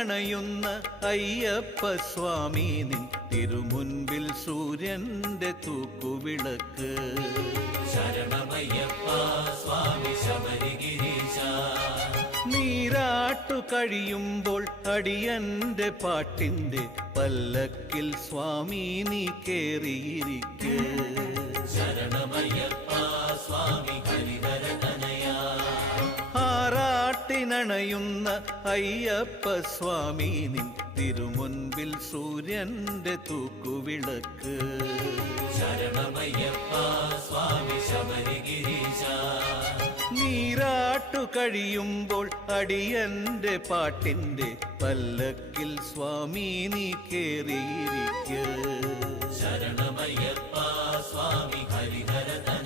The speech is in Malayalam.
ആറാട്ടിനണയുന്ന അയ്യപ്പ സ്വാമി നിൻ തിരുമുൻപിൽ സൂര്യന്റെ തൂക്കുവിളക്ക്. ശരണമയ്യപ്പ സ്വാമി ശബരിഗിരീശ. നീരാട്ടു കഴിയുമ്പോൾ അടിയന്റെ പാട്ടിന്റെ പല്ലക്കിൽ സ്വാമി നീ കേറിയിരിക്ക്. ശരണമയ്യപ്പ സ്വാമി ഹരിഹരതനയാ. ആറാട്ടിനണയുന്ന അയ്യപ്പ സ്വാമി നിൻ തിരുമുൻപിൽ സൂര്യന്റെ തൂക്കുവിളക്ക്. ശരണമയ്യപ്പ സ്വാമി ശബരിഗിരീശ. നീരാട്ടു കഴിയുമ്പോൾ അടിയന്റെ പാട്ടിന്റെ പല്ലക്കിൽ സ്വാമി നീ കേറിയിരിക്ക്. ശരണമയ്യപ്പ സ്വാമി ഹരിഹരതനയാ.